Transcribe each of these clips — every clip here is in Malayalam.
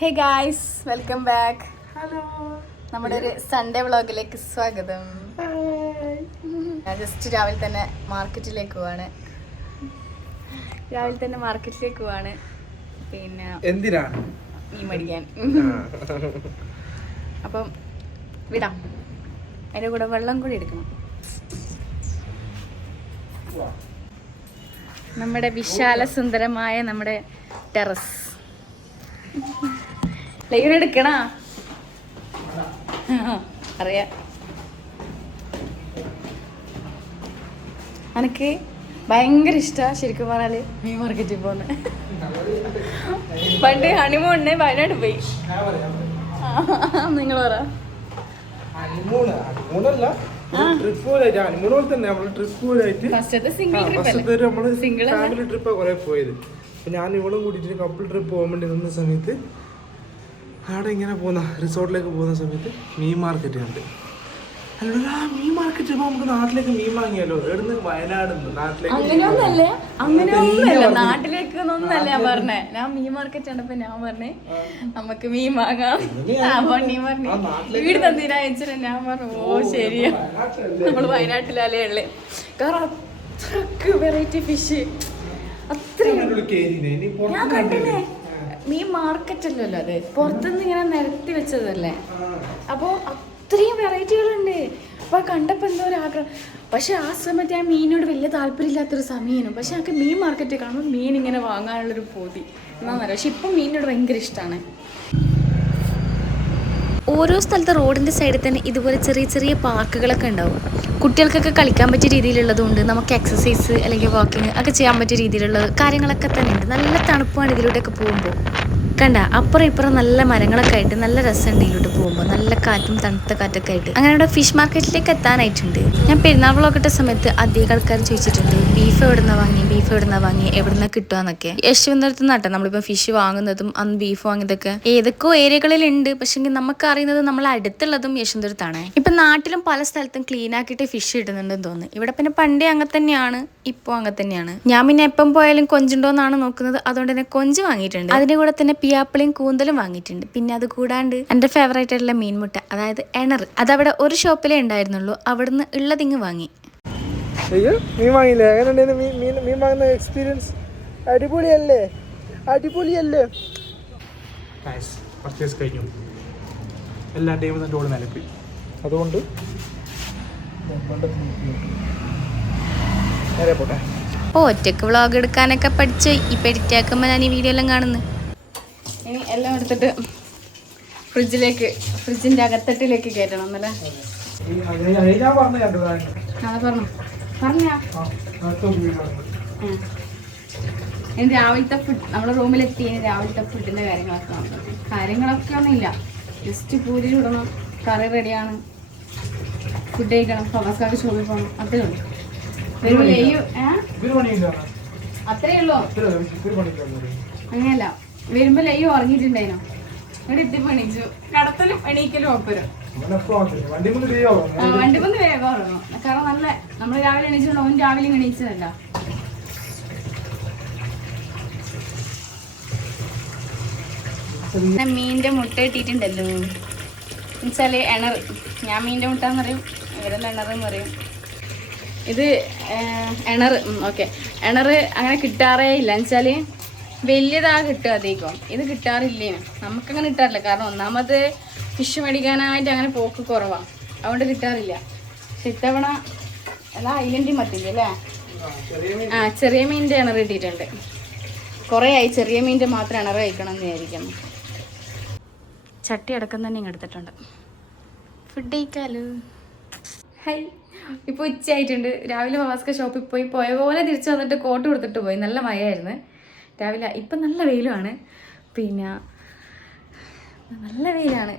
Hey guys, welcome back. Hello, നമ്മുടെ ഒരു സൺഡേ വ്ളോഗിലേക്ക് സ്വാഗതം. ഞാൻ ജസ്റ്റ് രാവിലെ തന്നെ മാർക്കറ്റിലേക്ക് പോവാണ്. പിന്നെ എന്തിനാണ് മീൻ മേടിക്കാൻ. അപ്പം വിടാം. അതിൻ്റെ കൂടെ വെള്ളം കൂടി എടുക്കണം. നമ്മുടെ വിശാല സുന്ദരമായ നമ്മുടെ ടെറസ്. ലൈവ് എടുക്കണ അറിയാം. എനിക്ക് ഭയങ്കര ഇഷ്ടമാണ് ശരിക്കും പറഞ്ഞാല് മീൻ മാർക്കറ്റിൽ പോകുന്നത്. പണ്ട് ഹണിമൂണിന് വയനാട് പോയി. നിങ്ങൾ പറ. ഫസ്റ്റത്തെ സിംഗിൾ ട്രിപ്പ് കുറെ പോയത്. ഞാൻ ഇവളും കൂടിയിട്ട് കപ്പിൾ ട്രിപ്പ് പോകാൻ വേണ്ടി നിന്ന സമയത്ത് അവിടെ ഇങ്ങനെ പോകുന്ന റിസോർട്ടിലേക്ക് പോകുന്ന സമയത്ത് മീൻ മാർക്കറ്റ് ഉണ്ട്. അല്ല, മീൻ മാർക്കറ്റ് ഇപ്പൊ നമുക്ക് നാട്ടിലേക്ക് മീൻ വാങ്ങിയാലോ? എവിടുന്ന്? വയനാട് അങ്ങനെയൊന്നുമല്ല, നാട്ടിലേക്കൊന്നല്ല ഞാൻ പറഞ്ഞേ. ഞാൻ മീൻ മാർക്കറ്റ് കണ്ടപ്പോ ഞാൻ പറഞ്ഞേ നമുക്ക് മീൻ വാങ്ങാം. നീ പറഞ്ഞു വീട് തന്നീരാ വെച്ചിട്ട് ഞാൻ പറഞ്ഞു ഓ ശരിയാ, നമ്മള് വയനാട്ടിലല്ലേ ഉള്ളേ. കാരണം അത്രക്ക് വെറൈറ്റി ഫിഷ് അത്രയും ഞാൻ കണ്ടില്ലേ. മീൻ മാർക്കറ്റ് അല്ലല്ലോ അത്, പുറത്തുനിന്ന് ഇങ്ങനെ നിരത്തി വെച്ചതല്ലേ. അപ്പോൾ അത്രയും വെറൈറ്റികളുണ്ട്. അപ്പോൾ കണ്ടപ്പോൾ എന്തോ ഒരു ആഗ്രഹം. പക്ഷെ ആ സമയത്ത് ഞാൻ മീനോട് വലിയ താല്പര്യമില്ലാത്തൊരു സമയമാണ്. പക്ഷെ എനിക്ക് മീൻ മാർക്കറ്റിൽ കാണുമ്പോൾ മീൻ ഇങ്ങനെ വാങ്ങാനുള്ളൊരു പൂതി എന്നാന്നറിയാം. പക്ഷെ ഇപ്പം മീനോട് ഭയങ്കര ഇഷ്ടമാണ്. ഓരോ സ്ഥലത്തെ റോഡിൻ്റെ സൈഡിൽ തന്നെ ഇതുപോലെ ചെറിയ ചെറിയ പാർക്കുകളൊക്കെ ഉണ്ടാവും. കുട്ടികൾക്കൊക്കെ കളിക്കാൻ പറ്റിയ രീതിയിലുള്ളതുകൊണ്ട് നമുക്ക് എക്സസൈസ് അല്ലെങ്കിൽ വാക്കിങ് ഒക്കെ ചെയ്യാൻ പറ്റിയ രീതിയിലുള്ള കാര്യങ്ങളൊക്കെ തന്നെ ഉണ്ട്. നല്ല തണുപ്പാണ് ഇതിലൂടെയൊക്കെ പോകുമ്പോൾ. കണ്ട അപ്പുറം ഇപ്പുറം നല്ല മരങ്ങളൊക്കെ ആയിട്ട് നല്ല രസമുണ്ട് ഇതിലൂടെ പോകുമ്പോൾ. നല്ല കാറ്റും തണുത്ത കാറ്റൊക്കെ ആയിട്ട്. അങ്ങനെ ഇവിടെ ഫിഷ് മാർക്കറ്റിലേക്ക് എത്താനായിട്ടുണ്ട്. ഞാൻ പെരുന്നാൾ വ്ളോഗിട്ട സമയത്ത് അധികം ആൾക്കാർ ചോദിച്ചിട്ടുണ്ട് ബീഫ് എവിടുന്ന വാങ്ങി എവിടുന്ന കിട്ടുകയെന്നൊക്കെ. യശ്വന്തരത്ത് നിന്നാട്ടെ നമ്മളിപ്പോൾ ഫിഷ് വാങ്ങുന്നതും അന്ന് ബീഫ് വാങ്ങിയതൊക്കെ. ഏതൊക്കെയോ ഏരിയകളിലുണ്ട്, പക്ഷെ നമുക്ക് അറിയുന്നത് നമ്മൾ അടുത്തുള്ളതും യശ്വന്തരത്താണ്. ഇപ്പം നാട്ടിലും പല സ്ഥലത്തും ക്ലീൻ ആക്കിയിട്ട് ഫിഷ് ഇടുന്നുണ്ടെന്ന് തോന്നുന്നു. ഇവിടെ പിന്നെ പണ്ടേ അങ്ങനെ തന്നെയാണ്, ഇപ്പോൾ അങ്ങനെ തന്നെയാണ്. ഞാൻ പിന്നെ എപ്പം പോയാലും കൊഞ്ചുണ്ടോന്നാണ് നോക്കുന്നത്. അതുകൊണ്ട് തന്നെ കൊഞ്ച് വാങ്ങിയിട്ടുണ്ട്. അതിന്റെ കൂടെ തന്നെ പിയാപ്പിളിയും കൂന്തലും വാങ്ങിയിട്ടുണ്ട്. പിന്നെ അത് കൂടാണ്ട് എൻ്റെ ഫേവറേറ്റ് ആയിട്ടുള്ള മീൻമുട്ട, അതായത് എണർ, അതവിടെ ഒരു ഷോപ്പിലേ ഉണ്ടായിരുന്നുള്ളൂ. അവിടുന്ന് ഉള്ളതിങ്ങ് വാങ്ങി. മീൻ വാങ്ങിയില്ലേ? എങ്ങനെയുണ്ടായിരുന്നു മീൻ വാങ്ങുന്ന എക്സ്പീരിയൻസ്? അടിപൊളിയല്ലേ? പർച്ചേസ് കഴിഞ്ഞു. എല്ലാ ടൈമും തന്നെ ഓട് നിലപ്പി. അതുകൊണ്ട് നേരെ പോട്ടെ. ഒറ്റക്ക് വ്ളോഗ് എടുക്കാനൊക്കെ പഠിച്ച് ഇപ്പം എഡിറ്റ് ആക്കുമ്പോൾ ഞാൻ ഈ വീഡിയോ എല്ലാം കാണുന്നു. ഇനി എല്ലാം എടുത്തിട്ട് ഫ്രിഡ്ജിന്റെ അകത്തട്ടിലേക്ക് കയറ്റണം എന്നല്ലേ? ഇനി രാവിലത്തെ ഫുഡ് നമ്മുടെ റൂമിലെത്തി. ഇനി രാവിലത്തെ ഫുഡിന്റെ കാര്യങ്ങളൊക്കെ ഒന്നുമില്ല. ജസ്റ്റ് പൂരി ചുടണം, കറി റെഡിയാണ്, ഫുഡ് കഴിക്കണം, ഫവാസ്കാർക്ക് ചോറിൽ പോകണം. അത്രേ ഉള്ളൂ. അത്രേ ഉള്ളൂ. അങ്ങനെയല്ല, വരുമ്പോ ലയ്യോ ഉറങ്ങിയിട്ടുണ്ടായിനോ? ഇവിടെ എത്തിപ്പോ എണീച്ചു. കടത്തലും എണീക്കലും ഒപ്പരും. വണ്ടിപ്പൊന്ന് വേഗം ഉറങ്ങും. കാരണം നല്ല നമ്മള് രാവിലെ എണീച്ചുകൊണ്ട് ഓൻ രാവിലെ എണീച്ചതല്ല. മീനിന്റെ മുട്ട ഇട്ടിട്ടുണ്ടല്ലോ എന്നുവെച്ചാല് എണർ. ഞാൻ മീനിന്റെ മുട്ട എന്ന് പറയും, ഇവരെല്ലാം എണറെന്ന് പറയും. ഇത് എണർ. ഓക്കെ, എണർ അങ്ങനെ കിട്ടാറേ ഇല്ല. എന്നുവെച്ചാല് വലിയതാ കിട്ടുക അധികം. ഇത് കിട്ടാറില്ലേ, നമുക്കങ്ങനെ കിട്ടാറില്ല. കാരണം ഒന്നാമത് ഫിഷ് മേടിക്കാനായിട്ട് അങ്ങനെ പോക്ക് കുറവാണ്, അതുകൊണ്ട് കിട്ടാറില്ല. പക്ഷെ ഇത്തവണ അല്ല ഐലൻഡ് മത്തിൻ്റെ അല്ലേ? ചെറിയ മീനിൻ്റെ എണർ കിട്ടിയിട്ടുണ്ട്. കുറേ ആയി ചെറിയ മീനിൻ്റെ മാത്രം എണർ കഴിക്കണം എന്ന് വിചാരിക്കുന്നു. ചട്ടി അടക്കം തന്നെ ഇങ്ങ് എടുത്തിട്ടുണ്ട്. ഫുഡ് കഴിക്കാലോ. ഹൈ, ഇപ്പോൾ ഉച്ചയായിട്ടുണ്ട്. രാവിലെ ഫവാസ്ക ഷോപ്പിൽ പോയ പോലെ തിരിച്ചു വന്നിട്ട് കോട്ട് കൊടുത്തിട്ട് പോയി. നല്ല മഴയായിരുന്നു രാവിലെ. ഇപ്പം നല്ല വെയിലുമാണ്. പിന്നെ നല്ല വെയിലാണ്.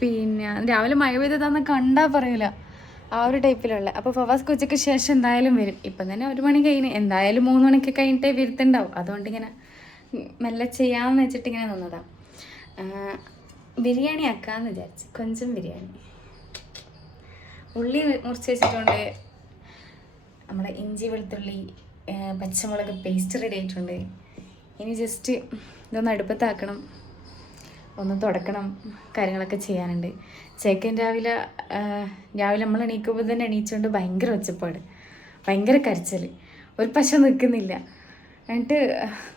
പിന്നെ രാവിലെ മഴ പെയ്തതാന്ന് കണ്ടാൽ പറയില്ല, ആ ഒരു ടൈപ്പിലുള്ള. അപ്പോൾ ഫവാസ്ക ഉച്ചയ്ക്ക് ശേഷം എന്തായാലും വരും. ഇപ്പം തന്നെ 1 മണി കഴിഞ്ഞ്, എന്തായാലും 3 മണിക്ക് കഴിഞ്ഞിട്ടേ വരുത്തുണ്ടാവും. അതുകൊണ്ട് ഇങ്ങനെ മെല്ലെ ചെയ്യാമെന്ന് വെച്ചിട്ട് ഇങ്ങനെ നിന്നതാണ്. ബിരിയാണി ആക്കാമെന്ന് വിചാരിച്ചു. കൊഞ്ചം ബിരിയാണി. ഉള്ളി മുറിച്ച് വെച്ചിട്ടുണ്ട്. നമ്മുടെ ഇഞ്ചി വെളുത്തുള്ളി പച്ചമുളക് പേസ്റ്റ് റെഡി ആയിട്ടുണ്ട്. ഇനി ജസ്റ്റ് ഇതൊന്ന് അടുപ്പത്താക്കണം, ഒന്ന് തുടക്കണം, കാര്യങ്ങളൊക്കെ ചെയ്യാനുണ്ട്. ചേക്കൻ രാവിലെ നമ്മൾ എണീക്കുമ്പോൾ തന്നെ എണീച്ചുകൊണ്ട് ഭയങ്കര ഒച്ചപ്പാട്, ഭയങ്കര കരച്ചൽ, ഒരു പശ നിൽക്കുന്നില്ല. എന്നിട്ട്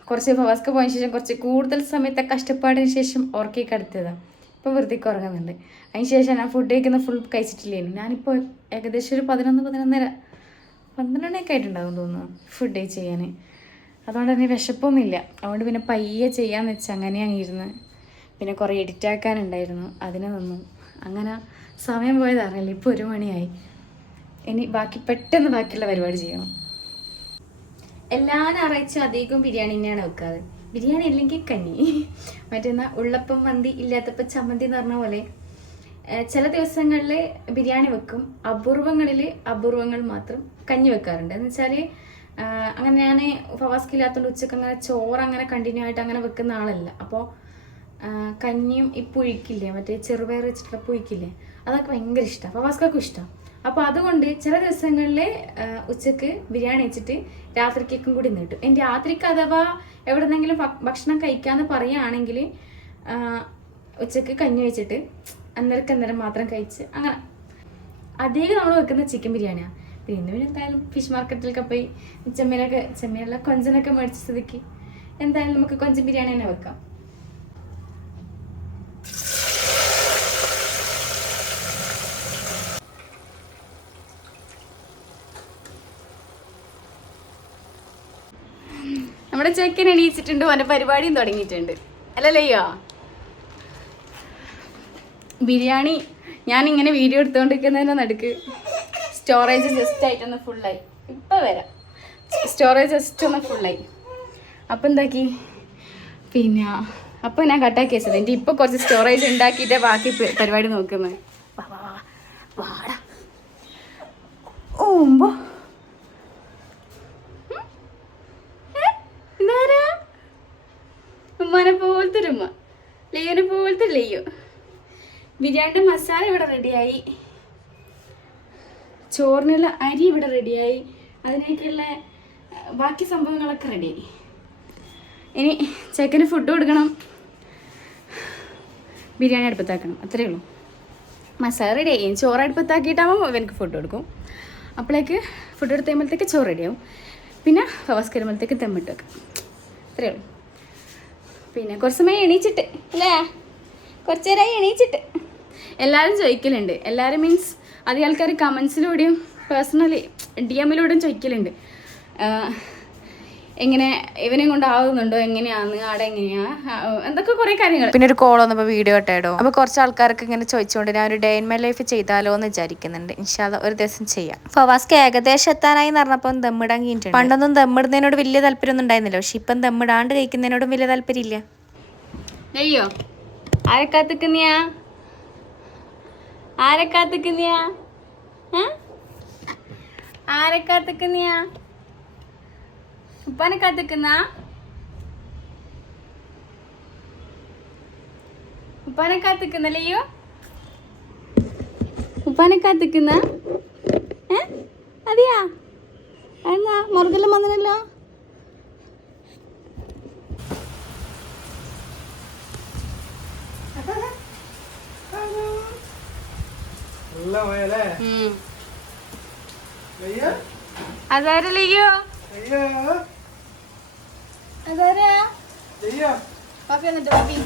കുറച്ച് ഫവാസ്ക പോയതിന് ശേഷം കുറച്ച് കൂടുതൽ സമയത്തെ കഷ്ടപ്പാടിന് ശേഷം ഉറക്കി കിടത്തിയതാണ്. ഇപ്പോൾ വൃത്തിക്ക് ഉറങ്ങുന്നുണ്ട്. അതിന് ശേഷം ഞാൻ ഫുഡ് കഴിക്കുന്ന ഫുൾ കഴിച്ചിട്ടില്ലായിരുന്നു. ഞാനിപ്പോൾ ഏകദേശം ഒരു 11:30 ആയിട്ടുണ്ടാകും തോന്നുന്നു ഫുഡ് ചെയ്യാൻ. അതുകൊണ്ട് തന്നെ വിശപ്പൊന്നുമില്ല. അതുകൊണ്ട് പിന്നെ പയ്യെ ചെയ്യാമെന്ന് വെച്ചാൽ അങ്ങനെ ഇരുന്ന്. പിന്നെ കുറേ എഡിറ്റാക്കാനുണ്ടായിരുന്നു, അതിന് നിന്നു. അങ്ങനെ സമയം പോയതറിയില്ല. ഇപ്പോൾ 1 മണിയായി. ഇനി പെട്ടെന്ന് ബാക്കിയുള്ള പരിപാടി ചെയ്യണം. എല്ലാ ഞായറാഴ്ച അധികവും ബിരിയാണി തന്നെയാണ് വെക്കാറ്. ബിരിയാണി അല്ലെങ്കിൽ കഞ്ഞി, മറ്റേന്നാ ഉള്ളപ്പം മന്തി ഇല്ലാത്തപ്പം ചമ്മന്തി എന്ന് പറഞ്ഞ പോലെ. ചില ദിവസങ്ങളിൽ ബിരിയാണി വെക്കും, അപൂർവങ്ങൾ മാത്രം കഞ്ഞി വെക്കാറുണ്ട്. എന്ന് വെച്ചാൽ അങ്ങനെ ഞാൻ ഫവാസ്കില്ലാത്തതുകൊണ്ട് ഉച്ചക്ക് അങ്ങനെ ചോറ് അങ്ങനെ കണ്ടിന്യൂ ആയിട്ട് അങ്ങനെ വെക്കുന്ന ആളല്ല. അപ്പോൾ കഞ്ഞിയും ഈ പുഴിക്കില്ലേ, മറ്റേ ചെറുപയർ വെച്ചിട്ടുള്ള പുഴിക്കില്ലേ, അതൊക്കെ ഭയങ്കര ഇഷ്ടമാണ്, ഫവാസ്ക്കും ഇഷ്ടമാണ്. അപ്പോൾ അതുകൊണ്ട് ചില ദിവസങ്ങളിൽ ഉച്ചക്ക് ബിരിയാണി വെച്ചിട്ട് രാത്രിക്കേക്കും കൂടി നീട്ടും. ഇനി രാത്രിക്ക് അഥവാ എവിടെന്നെങ്കിലും ഭക്ഷണം കഴിക്കാമെന്ന് പറയുകയാണെങ്കിൽ ഉച്ചക്ക് കഞ്ഞി വെച്ചിട്ട് അന്നേരം മാത്രം കഴിച്ച് അങ്ങനെ. അധികം നമ്മൾ വെക്കുന്ന ചിക്കൻ ബിരിയാണിയാണ്. പിന്നെ എന്തായാലും ഫിഷ് മാർക്കറ്റിലൊക്കെ പോയി ചെമ്മീനുള്ള കൊഞ്ചനൊക്കെ മേടിച്ച സ്ഥിതിക്ക് എന്തായാലും നമുക്ക് കൊഞ്ചൻ ബിരിയാണി തന്നെ വെക്കാം. നമ്മുടെ ചെക്കൻ എണീച്ചിട്ടുണ്ട്, അവൻ്റെ പരിപാടിയും തുടങ്ങിയിട്ടുണ്ട് അല്ലല്ലയ്യോ. ബിരിയാണി ഞാനിങ്ങനെ വീഡിയോ എടുത്തുകൊണ്ടിരിക്കുന്നതിൻ്റെ നടുക്ക് സ്റ്റോറേജ് ജസ്റ്റ് ആയിട്ടൊന്ന് ഫുള്ളായി. ഇപ്പം വരാം, സ്റ്റോറേജ് ജസ്റ്റ് ഒന്ന് ഫുള്ളായി. അപ്പം എന്താക്കി, പിന്നെ അപ്പം ഞാൻ കട്ടാക്കി വെച്ചത്. എൻ്റെ ഇപ്പോൾ കുറച്ച് സ്റ്റോറേജ് ഉണ്ടാക്കിയിട്ട് ബാക്കി പരിപാടി നോക്കുന്നത്. വാടാ ഓമ്പോ എന്താരാ ഉമ്മാനെ പോലത്തെ ഒരു ഉമ്മ, ലെയ്യോനെ പോലത്തെ ലെയ്യോ. ബിരിയാണിയുടെ മസാല ഇവിടെ റെഡിയായി, ചോറിനുള്ള അരി ഇവിടെ റെഡിയായി, അതിനേക്കുള്ള ബാക്കി സംഭവങ്ങളൊക്കെ റെഡിയായി. ഇനി ചെക്കന് ഫുഡ് കൊടുക്കണം, ബിരിയാണി അടുപ്പത്താക്കണം, അത്രയേ ഉള്ളൂ. മസാല റെഡിയായി, ചോറ് അടുപ്പത്താക്കിയിട്ടാകുമ്പോൾ ഇവനക്ക് ഫുഡ് കൊടുക്കും. അപ്പോഴേക്ക് ഫുഡ് എടുത്ത് കഴിയുമ്പോഴത്തേക്ക് ചോറ് റെഡിയാവും. പിന്നെ ഫവാസ്ക വരുമ്പോഴത്തേക്ക് ദമ്മിട്ട് വെക്കാം, അത്രയേ ഉള്ളൂ. പിന്നെ കുറച്ച് സമയം എണീച്ചിട്ട് അല്ലേ, കുറച്ച് നേരമായി എണീച്ചിട്ട്. എല്ലാവരും ചോദിക്കലുണ്ട്, എല്ലാവരും മീൻസ് അധികം ആൾക്കാർ കമൻസിലൂടെയും പേഴ്സണലി DM-ലൂടെയും ചോദിക്കലുണ്ട്, എങ്ങനെ ഇവനെ കൊണ്ടാവുന്നുണ്ടോ, എങ്ങനെയാന്ന് ആടെ എങ്ങനെയാ, എന്തൊക്കെ കുറേ കാര്യങ്ങൾ. പിന്നെ ഒരു കോൾ വന്നപ്പോൾ വീഡിയോ ഇട്ടോ. അപ്പോൾ കുറച്ച് ആൾക്കാർക്ക് ഇങ്ങനെ ചോദിച്ചുകൊണ്ട് ഞാൻ ഒരു ഡേ ഇൻ മൈ ലൈഫ് ചെയ്താലോ എന്ന് വിചാരിക്കുന്നുണ്ട്. ഇൻഷാല്ലാ ഒരു ദിവസം ചെയ്യാം. ഫവാസ്ക്ക് ഏകദേശം എത്താനായി എന്ന് പറഞ്ഞപ്പോൾ ദമ്മിടാൻ കഴിഞ്ഞിട്ടുണ്ട്. പണ്ടൊന്നും ദമ്മിടുന്നതിനോട് വലിയ താല്പര്യമൊന്നും ഉണ്ടായിരുന്നില്ല, പക്ഷെ ഇപ്പം ദമ്മിടാണ്ട് കഴിക്കുന്നതിനോടും വലിയ താല്പര്യമില്ല. അയ്യോ ആരെ കാത്തിക്കുന്നിയാ, ആരെ കാത്തിക്കുന്നിയാ, ആരെ കാത്തിക്കുന്നിയാ, ഉപ്പാനെ കാത്തിക്കുന്ന, ഉപ്പാനെ കാത്തിക്കുന്നല്ലയോ, ഉപ്പാനെ കാത്തിക്കുന്ന. അതെയാ, എന്നാ മുറുകെല്ലാം വന്നല്ലോ. അതാരല്ലയോ, അതാരാ പാപ്പി വന്നിട്ട് പാപ്പി.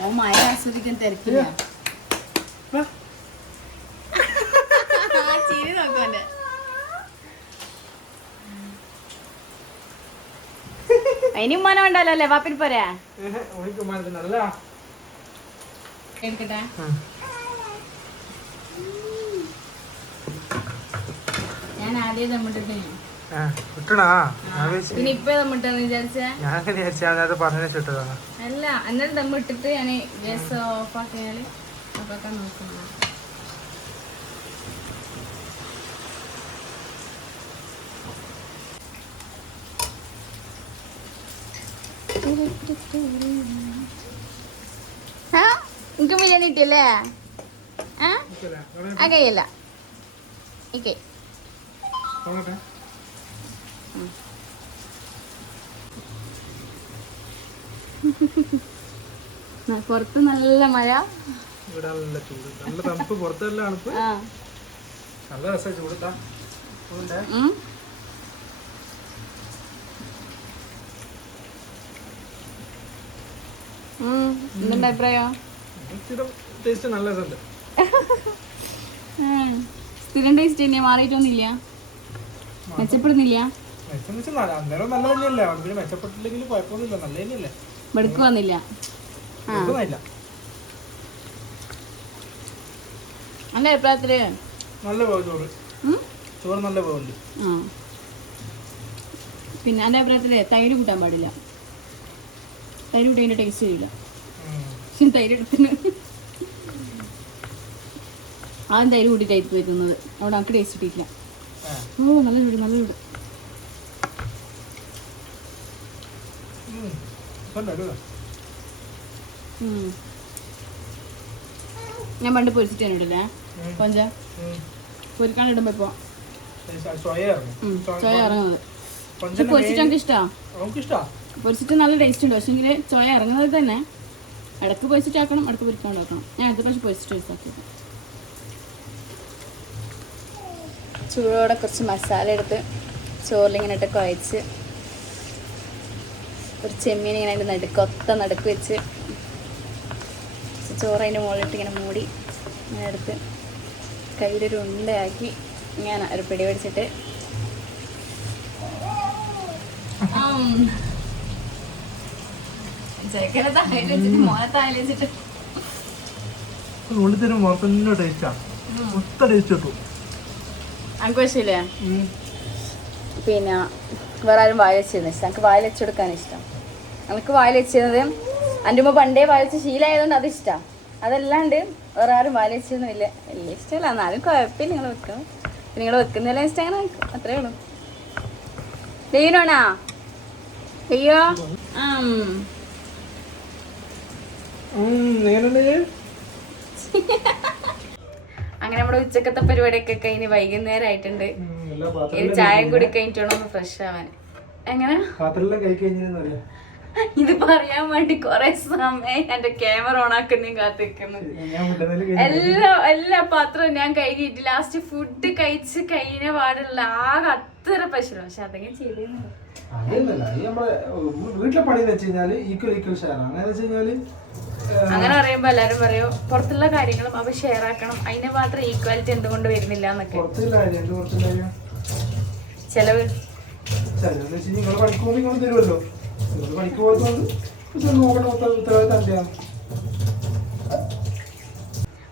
ഓ മഴ ആസ്വദിക്കാൻ തിരക്കില്ല. ചിരി നോക്കോന്റെ. അതിന് ഉമ്മാനം ഉണ്ടല്ലോ അല്ലേ പാപ്പിന് പോരാ. എടുക്കട്ടെ, ഞാൻ ആദ്യം തമ്മിട്ടിട്ടേ പിന്നെ ഇപ്പൊ തമ്മിട്ടെന്ന് വിചാരിച്ചാ അല്ല, അന്നേരം തമ്മിട്ടിട്ട് ഞാൻ ഗ്യാസ് ഓഫ് ആക്കിയാല് അപ്പൊക്കെ നോക്കുന്നു. എനിക്ക് ബിരിയാണി കിട്ടിയല്ലേ? ആ കൈയല്ല ഈ കൈ പുറത്ത് നല്ല മഴ, ഇവിടെ നല്ല ചൂട്, നല്ല തണുപ്പ്, പുറത്തെല്ലാം തണുപ്പ്, ആ നല്ല രസം ചൂടുത്താ. എന്തുണ്ട് അഭിപ്രായം? ടേസ്റ്റ് നല്ല രസമുണ്ട്. സ്ഥിരം ടേസ്റ്റ് തന്നെയാ, മാറിയിട്ടൊന്നുമില്ല, മെച്ചപ്പെടുന്നില്ല. അന്നേരം നല്ല തന്നെയല്ലേ, പിന്നെ മെച്ചപ്പെട്ടില്ലെങ്കിൽ കുഴപ്പമൊന്നുമില്ല, നല്ല തന്നെയല്ലേ. വെടുക്ക് വന്നില്ല. എൻ്റെ അഭിപ്രായത്തില് നല്ല പോയി ചോറ്, ചോറ് നല്ല പോകുന്നുണ്ട്. പിന്നെ എൻ്റെ അഭിപ്രായത്തില് തൈര് കൂട്ടാൻ പാടില്ല. തൈര് കൂട്ടി ടേസ്റ്റ് ചെയ്യില്ല. തൈര് എടുത്തിന് ആദ്യം തൈര് കൂട്ടിയിട്ടായിട്ട് വരുന്നത്, അവിടെ നമുക്ക് ടേസ്റ്റ് കിട്ടിയില്ല. ഓ നല്ല ചൂട്, നല്ല ചൂട്. ഞാൻ പണ്ട് പൊരിച്ചിട്ട് തന്നെ ഇടില്ലേ കൊഞ്ച, പൊരിക്കാണ്ടിടുമ്പോ ഇപ്പൊ ചോയ ഇറങ്ങുന്നത്. പക്ഷെ പൊരിച്ചിട്ട് നമുക്ക് ഇഷ്ടമാണ്, പൊരിച്ചിട്ട് നല്ല ടേസ്റ്റ് ഉണ്ട്. പക്ഷെ എങ്കിൽ ചോയ ഇറങ്ങുന്നത് തന്നെ ഇടക്ക് പൊരിച്ചിട്ടാക്കണം, ഇടക്ക് പൊരിക്കാണ്ടാക്കണം. ഞാൻ അടുത്ത പ്രാവശ്യം പൊരിച്ചിട്ട് ടേസ്റ്റ്. ചൂടോടെ കുറച്ച് മസാല എടുത്ത് ചോറിലിങ്ങനെ ഇട്ട് കുഴച്ച്, ഒരു ചെമ്മീൻ ഇങ്ങനെ അതിൻ്റെ നടുക്ക് വെച്ച് ചോറ് അതിൻ്റെ മുകളിലിട്ട് ഇങ്ങനെ മൂടി ഇങ്ങനെ എടുത്ത് കയ്യിലൊരു ഉണ്ടയാക്കി ഇങ്ങനെ ഒരു പിടി പിടിച്ചിട്ട് മോനെ താഴെ വെച്ചിട്ട് എനിക്ക് പക്ഷേ പിന്നെ വേറെ ആരും വായിൽ വെച്ചിരുന്ന ഇഷ്ടം, എനിക്ക് വായിൽ വെച്ച് കൊടുക്കാൻ ഇഷ്ടം. എനിക്ക് വായിൽ വെച്ചിരുന്നത് എൻ്റെ ഉമ്മ പണ്ടേ വായിൽ വെച്ച് ശീലമായതുകൊണ്ട് അത് ഇഷ്ടമാണ്. അതല്ലാണ്ട് വേറെ ആരും വായിൽ വെച്ചിരുന്നു വലിയ ഇഷ്ടമല്ല. എന്നാലും കുഴപ്പമില്ല, നിങ്ങൾ വെക്കണം. നിങ്ങൾ വെക്കുന്നതിലും ഇഷ്ടം അങ്ങനെ വെക്കും, അത്രേ ഉള്ളൂ. ദയ്യനോണാ അയ്യോ അങ്ങനെ നമ്മുടെ ഉച്ചക്കത്തെ പരിപാടിയൊക്കെ കഴിഞ്ഞ് വൈകുന്നേരം ആയിട്ടുണ്ട്. ചായ കൂടി കഴിഞ്ഞിട്ടാണോ ഒന്ന് ഫ്രഷ് ആവാൻ. എങ്ങനെ ഇത് പറയാൻ വേണ്ടി കൊറേ സമയം എന്റെ ക്യാമറ ഓൺ ആക്കുന്നേ കാത്തിരിക്കുന്നു. എല്ലാ പാത്രവും ഞാൻ കഴുകിയിട്ട് ലാസ്റ്റ് ഫുഡ് കഴിച്ച് കഴിഞ്ഞ പാടുള്ള ആകെ അത്ര പശുരം. പക്ഷെ അതെങ്ങനെ ചെയ്തിരുന്നു വീട്ടിലെ പണി വെച്ച് കഴിഞ്ഞാല് ഈക്വൽ ഷെയർ ആണ്. അങ്ങനെ പറയുമ്പോ എല്ലാരും പറയും പുറത്തുള്ള കാര്യങ്ങളും അവ ഷെയർ ആക്കണം, അതിന് മാത്രം ഈക്വാലിറ്റി എന്തുകൊണ്ട് വരുന്നില്ല എന്നൊക്കെ. ചെലവ് തരുമല്ലോ, പണിക്ക് പോയതുകൊണ്ട്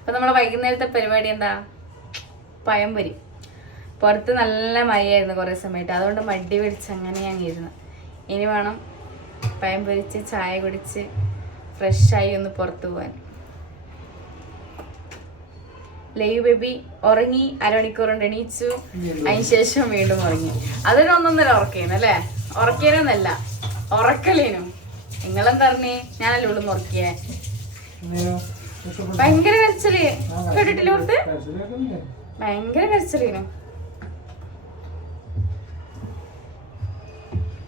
അപ്പൊ നമ്മളെ വൈകുന്നേരത്തെ പരിപാടി എന്താ? പഴംപൊരി. പുറത്ത് നല്ല മഴയായിരുന്നു കുറേ സമയത്ത്, അതുകൊണ്ട് മടി പിടിച്ച് അങ്ങനെ ഞാൻ ഇരുന്നു. ഇനി വേണം പഴം പൊരിച്ച് ചായ കുടിച്ച് ഫ്രഷായി ഒന്ന് പുറത്തു പോകാൻ. ലൈവ് ബേബി ഉറങ്ങി, അരമണിക്കൂർ കൊണ്ട് എണീച്ചു, അതിന് ശേഷം വീണ്ടും ഉറങ്ങി. അതൊരു 1.5 ഉറക്കേനു അല്ലേ? ഉറക്കിയനൊന്നല്ല, ഉറക്കലേനു. നിങ്ങളെന്താ പറഞ്ഞേ? ഞാനല്ലേ ഉള്ളു ഉറക്കിയേ. ഭയങ്കര കരച്ചില് കേട്ടിട്ടില്ല, ഓർത്ത് ഭയങ്കര കരച്ചിലേനു.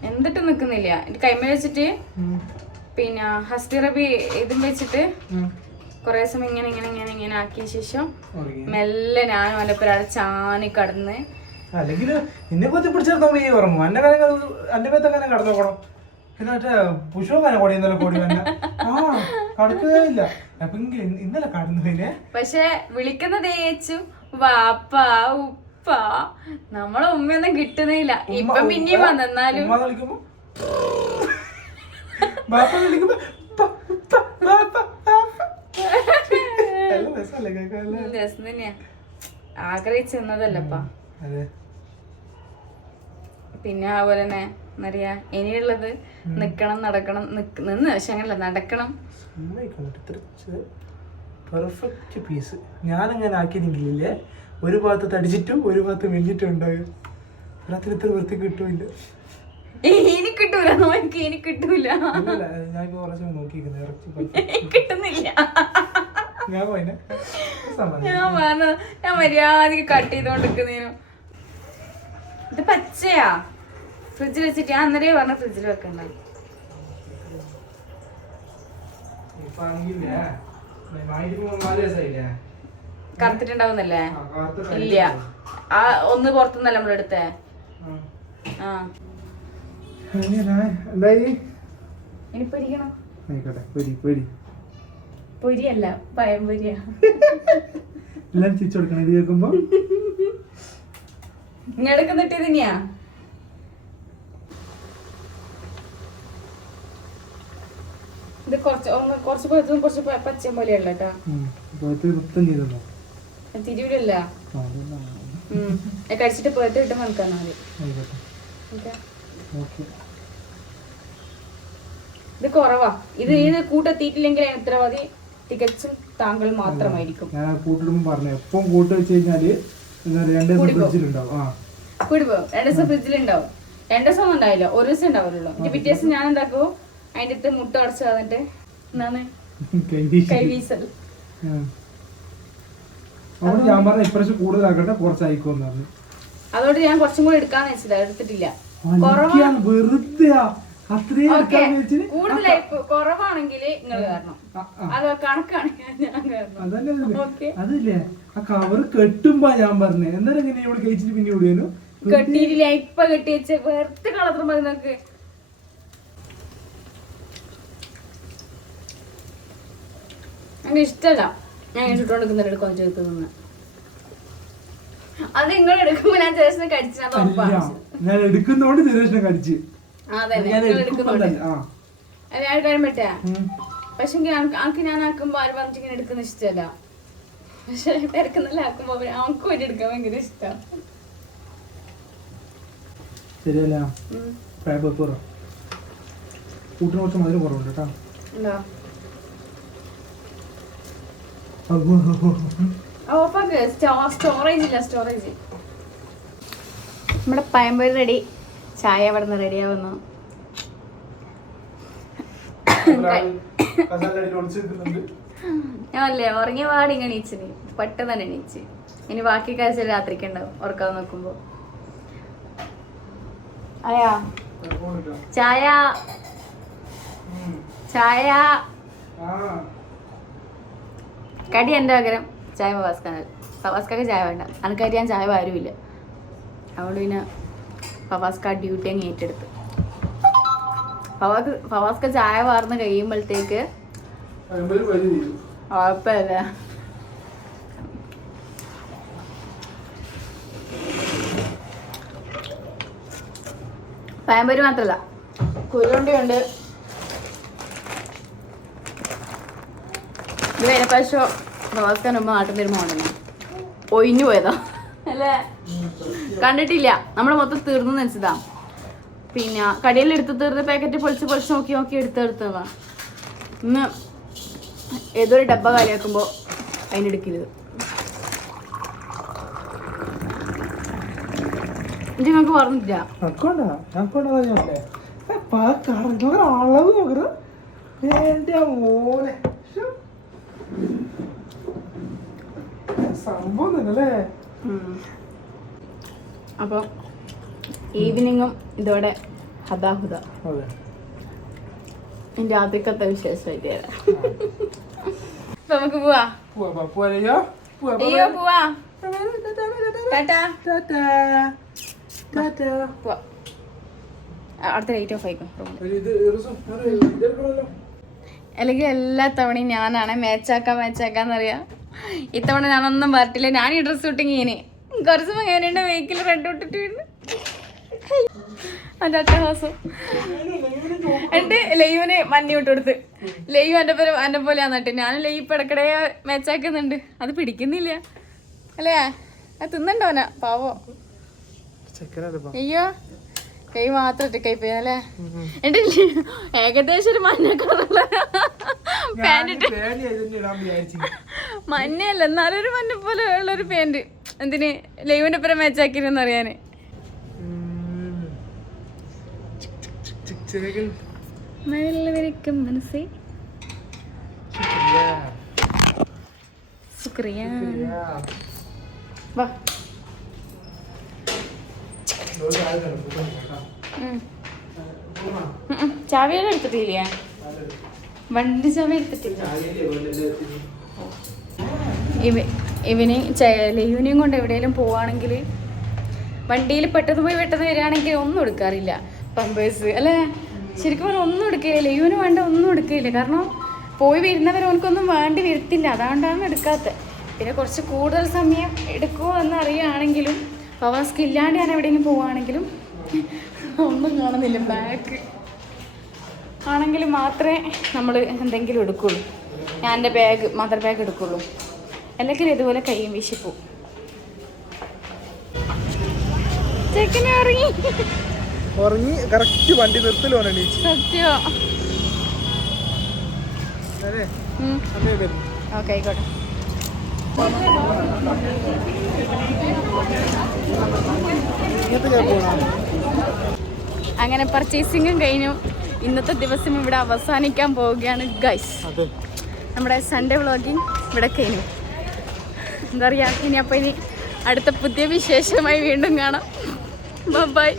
എന്നിട്ട് നിക്കുന്നില്ല, കൈമ വെച്ചിട്ട് പിന്നെ ഹസ്തി റബി ഇതും വെച്ചിട്ട് കൊറേ സമയം ഇങ്ങനെ ഇങ്ങനെ ഇങ്ങനെ ഇങ്ങനെ ആക്കിയ ശേഷം മെല്ലെ ഞാനും വല്ലപ്പോഴും ചാനി കടന്ന്. അല്ലെങ്കിൽ നിന്നെ കൊത്തി പിടിച്ചിരുന്നോ ഈ ഉറങ്ങും. എന്റെ മേത്തങ്ങനെ കടന്നു നോക്കണം. പിന്നെ മറ്റേ പുഷ്പങ്ങനെ കൊടി ഇന്നലെ കൊടി തന്നെ കടക്കുകയില്ല. അപ്പൊ ഇന്നലെ കടന്നു പോയിനെ. പക്ഷെ വിളിക്കുന്ന തേച്ചു വാപ്പ ഉപ്പ, നമ്മളെ ഉമ്മയൊന്നും കിട്ടുന്നില്ല. ഇപ്പൊ പിന്നെയും വന്നാലും രസം തന്നെയാ, ആഗ്രഹിച്ചെന്നതല്ലപ്പാ. പിന്നെ അതുപോലെ തന്നെ എന്നറിയാ ഇനിയുള്ളത് നിക്കണം, നടക്കണം, നിന്ന് പക്ഷെ അങ്ങനല്ല നടക്കണം. പെർഫെക്റ്റ് പീസ് ഞാനങ്ങനെ ആക്കിയെങ്കിലേ ഒരു ഭാഗത്ത് തടിച്ചിട്ടും ഒരു ഭാഗത്ത് വെല്ലിട്ടും ഉണ്ടാകും. രാത്രി ഇത്ര വൃത്തി കിട്ടൂല. ഇനി കിട്ടൂല, നോക്കി ഇനി കിട്ടൂല. ഞാൻ നോക്കിയിരിക്കുന്നത് കിട്ടുന്നില്ല. ഞാൻ പറഞ്ഞു ഞാൻ മര്യാദക്ക് കട്ട് ചെയ്തോണ്ടിരിക്കുന്നതിനു. ഇത് പച്ചയാ, ഫ്രിഡ്ജിൽ വെച്ചിട്ട് ഞാൻ അന്നേരേ പറഞ്ഞ ഫ്രിഡ്ജിൽ വെക്കണ്ട. ഇപ്പൊ ആണെങ്കിലേ വാങ്ങിട്ട് 4 ദിവസമായില്ലേ? കറുത്തിട്ടുണ്ടാവുന്നല്ലേ? ആ, കറുത്ത കരി. ഇല്ല, ആ ഒന്ന് പുറത്തുനിന്നല്ല നമ്മളെടുത്തേ. ആ എന്തായി? ഇനി പൊരിക്കണം. ആയിക്കോട്ടെ, പൊരി. പൊരിയല്ല, പയം പൊരിയാ. എല്ലാം തിരിച്ചു കൊടുക്കണം ഇത് കേൾക്കുമ്പോ. ഇങ്ങടക്ക് നിട്ടിയത് തന്നെയാ. ഇത് കുറച്ച് പഴുത്തും കുറച്ച് പച്ചയും പോലെയല്ല കേട്ടോ. തിരിവിലല്ല, കടിച്ചിട്ട് പഴുത്ത് കിട്ടും മനക്കാന്നാ മതി. ഇത് കുറവാ. ഇത് കൂട്ടെത്തിയിട്ടില്ലെങ്കിൽ എത്ര മതി, തികച്ചും താങ്കൾ മാത്രമായിരിക്കും. ഞാൻ കൂട്ടിടുമ്പോ പറഞ്ഞു എപ്പം കൂട്ട് വെച്ച് കഴിഞ്ഞാല് 2 ദിവസം ഫ്രിഡ്ജിലുണ്ടാവും. കൂടി പോകും. 2 ദിവസം ഫ്രിഡ്ജിലുണ്ടാവും. 2 ദിവസം ഒന്നും ഉണ്ടാവില്ല, 1 ദിവസം ഉണ്ടാവുള്ളൂ. ഇനി പിറ്റേ ദിവസം ഞാൻ എന്താക്കും, അതിന്റെ അടുത്ത് മുട്ട അടച്ച് വന്നിട്ട് എന്താണ് കൈവീസൽ. ഞാൻ പറഞ്ഞ ഇപ്രാവശ്യം കൂടുതലാക്കട്ടെ, കുറച്ചായിക്കോന്ന് പറഞ്ഞു. അതോട് ഞാൻ കുറച്ചും കൂടി എടുക്കാന്ന് വെച്ചതാ, എടുത്തിട്ടില്ല. കൂടുതലായി കുറവാണെങ്കിൽ നിങ്ങൾ കാരണം, അത് കണക്കാണെങ്കിൽ ഞാൻ കാരണം. അതല്ലേ ആ കവറ് കെട്ടുമ്പോ ഞാൻ പറഞ്ഞേ, എന്നാലും ഇങ്ങനെ ഇവിടെ കഴിച്ചിട്ട് പിന്നെ ഇവിടെയാലും കെട്ടിയിട്ടില്ല. ഇപ്പൊ കെട്ടി വെച്ച വെറുതെ കളത്രം മതി നോക്ക്. എനിക്ക് ഇഷ്ടല്ല ഞാൻ ചുട്ടോണ്ടിരിക്കുന്ന എടുക്കാൻ ചേർത്ത് നിന്ന്. അത് നിങ്ങൾ എടുക്കുമ്പോ ഞാൻ ചേർന്ന് കടിച്ചാ ഞാൻ എടുക്കുന്നോണ്ട് ജനറേഷനെ കടിച്ച്. ഞാൻ കാര്യം പറ്റാ. പക്ഷെ ഞാൻ ആക്കുമ്പോ ആര് പറഞ്ഞിങ്ങനെ എടുക്കുന്ന ഇഷ്ടമല്ല. പക്ഷെ തിരക്കുന്നില്ല ആക്കുമ്പോ അവർക്ക് വേണ്ടി എടുക്കാൻ ഭയങ്കര ഇഷ്ടം. ശരിയല്ല, കൂട്ടിന് കുറച്ച് മധുരം കുറവുണ്ട് കേട്ടോ. സ്റ്റോറേജ് ഇല്ല, സ്റ്റോറേജ്. നമ്മുടെ പഴംപൊരി റെഡി. ചായ അവിടെ നിന്ന് റെഡി ആവുന്നു. ഞാനല്ലേ ഉറങ്ങിയ പാടി ഇങ്ങനെ എണീച്ചിന്, പെട്ടെന്ന് തന്നെ എണീച്ച്. ഇനി ബാക്കി കാഴ്ച രാത്രിക്ക് ഉണ്ടാവും ഉറക്കാൻ നോക്കുമ്പോ. അയാ ചായ ചായ കടി എൻ്റെ പകരം ചായ ഫവാസ്ക്കൊക്കെ ചായ വേണ്ട. അനക്കാരി ഞാൻ ചായ ആരുമില്ല. അതുകൊണ്ട് പിന്നെ ഫവാസ്ക ഡ്യൂട്ടി അങ്ങ് ഏറ്റെടുത്ത്. ഫവാസ്ക ചായ വാർന്ന് കഴിയുമ്പോഴത്തേക്ക് കുഴപ്പമില്ല. പഴംപൊരി മാത്രല്ല, കുരുണ്ടിയുണ്ട്. ഇത് വേനപ്പാശോ ഫവാസ്ക്കാൻ മുമ്പ് നാട്ടിൽ വരുമ്പോൾ ഉണ്ടെന്ന് ഒഴിഞ്ഞു പോയതാ അല്ലേ? കണ്ടിട്ടില്ല. നമ്മൾ മൊത്തം തീർന്നു വെച്ചതാ. പിന്നെ കടയിൽ എടുത്ത് തീർന്ന് പാക്കറ്റ് പൊളിച്ച് നോക്കി എടുത്തതാ. ഇന്ന് ഏതൊരു ഡബ്ബ കാലിയാക്കുമ്പോൾ അതിനെടുക്കരുത്. നിങ്ങൾക്ക് പറഞ്ഞിട്ടില്ല. അളവ് നോക്കറ എന്റെ മോനെ സംഭവം തന്നെയല്ലേ. അപ്പൊ ഈവനിങ്ങും ഇതോടെ ഹദാഹുദ. എന്റെ ആദ്യത്തെ വിശേഷമായിട്ട് തരാം. നമുക്ക് പോവാ. അയ്യോ പോവാ. അടുത്ത ലൈറ്റ് ഓഫ് ആയിക്കോ. അല്ലെങ്കിൽ എല്ലാ തവണയും ഞാനാണ് മാച്ചാക്കാന്നറിയാം. ഇത്തവണ ഞാനൊന്നും പറഞ്ഞിട്ടില്ല. ഞാൻ ഈ ഡ്രസ്സ് ഇട്ടിങ്ങി ഇനി കുറച്ച് എങ്ങനെയുണ്ട് വെഹിക്കിൽ റെഡ് ഇട്ടിട്ട് വീണ് അതിന്റെ അട്ടഹാസം. എന്നിട്ട് ലൈവിന് മഞ്ഞ വിട്ട് കൊടുത്ത്. ലൈവ് എന്റെ പോലെയാന്ന് കേട്ടോ. ഞാൻ ലൈവ് ഇപ്പൊ ഇടക്കിടെ മാച്ചാക്കുന്നുണ്ട്. അത് പിടിക്കുന്നില്ല അല്ലേ? അത് തിന്നണ്ടോനാ പാവോ. അയ്യോ കൈ മാത്രം ഒറ്റക്കായി പോയി അല്ലേ? എന്നിട്ട് ഏകദേശം ഒരു മഞ്ഞ കളറുള്ള പാൻറ്, മഞ്ഞയല്ല എന്നാലും ഒരു മഞ്ഞ പോലെ ഉള്ളൊരു പാൻറ്. എന്തിന് ലൈവിന്റെ ഒപ്പം മാച്ചാക്കിരുന്ന് അറിയാന്. മനസ്സേ ശുക്രിയ. വാ ചാവിയെല്ലാം എടുത്തിട്ടില്ലേ? വണ്ടി ചാവി എടുത്തിട്ടില്ല. ഇവനെയും കൊണ്ട് എവിടെയെങ്കിലും പോവാണെങ്കിൽ വണ്ടിയിൽ പെട്ടെന്ന് പോയി പെട്ടെന്ന് വരികയാണെങ്കിൽ ഒന്നും എടുക്കാറില്ല. പമ്പേഴ്സ് അല്ലേ, ശരിക്കും പറഞ്ഞാൽ ഒന്നും എടുക്കില്ല. ഇവന് വേണ്ട ഒന്നും എടുക്കില്ല. കാരണം പോയി വരുന്നവർ ഓനക്കൊന്നും വേണ്ടി വരത്തില്ല, അതുകൊണ്ടാണ് എടുക്കാത്തത്. പിന്നെ കുറച്ച് കൂടുതൽ സമയം എടുക്കുമോ എന്ന് അറിയുകയാണെങ്കിലും പവാസ്ക് ഇല്ലാണ്ട് ഞാൻ എവിടെയെങ്കിലും പോവുകയാണെങ്കിലും ഒന്നും കാണുന്നില്ല. ബാഗ് ആണെങ്കിൽ മാത്രമേ നമ്മൾ എന്തെങ്കിലും എടുക്കുള്ളൂ. ഞാൻ എൻ്റെ ബാഗ് മദർ ബാഗ് എടുക്കുള്ളൂ, അല്ലെങ്കിൽ ഇതുപോലെ കയ്യും വീശിപ്പോവും. ചെക്കനെ ഉറങ്ങി കറക്റ്റ് വണ്ടി നിർത്തലോണ സത്യോ. ഓക്കെ ആയിക്കോട്ടെ. അങ്ങനെ പർച്ചേസിങ്ങും കഴിഞ്ഞു. ഇന്നത്തെ ദിവസം ഇവിടെ അവസാനിക്കാൻ പോവുകയാണ് ഗൈസ്. നമ്മുടെ സൺഡേ വ്ളോഗിങ് ഇവിടെ കഴിഞ്ഞു. എന്താ പറയുക, ഇനി അടുത്ത പുതിയ വിശേഷമായി വീണ്ടും കാണാം. ബൈ.